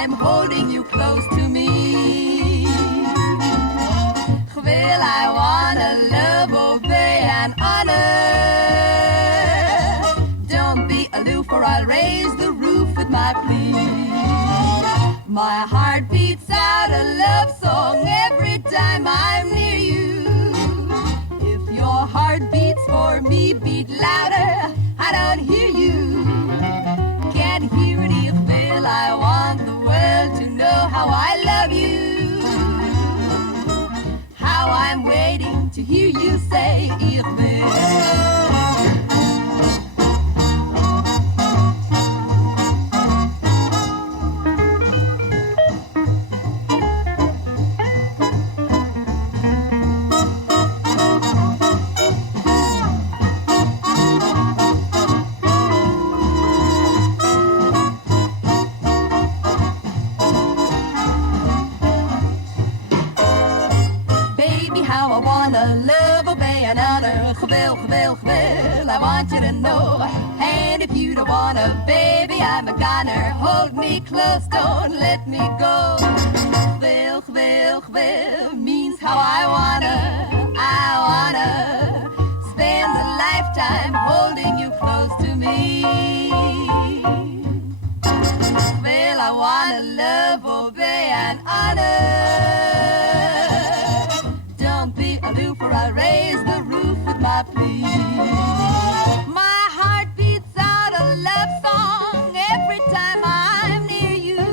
lifetime holding you close to me. Well, I wanna love, obey, and honor. Don't be aloof or I'll raise the roof with my plea. My heart beats out a love song every time I'm near you. If your heart beats for me, beat louder, I don't hear you. Can't hear it if will, I want the world to know how I love you. How I'm waiting to hear you say, ich will. I want you to know. And if you don't wanna, baby, I'm a goner. Hold me close, don't let me go. Will means how I wanna spend a lifetime holding you close to me. Well, I wanna love, obey, and honor. Don't be aloof or I'll raise the roof with my plea. My heart beats out a love song every time I'm near you.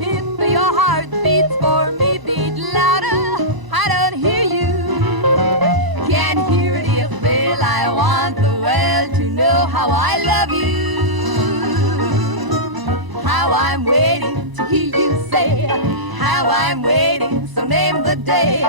If your heart beats for me, beat louder, I don't hear you. Can't hear it if will, I want the world to know how I love you. How I'm waiting to hear you say, how I'm waiting, so name the day.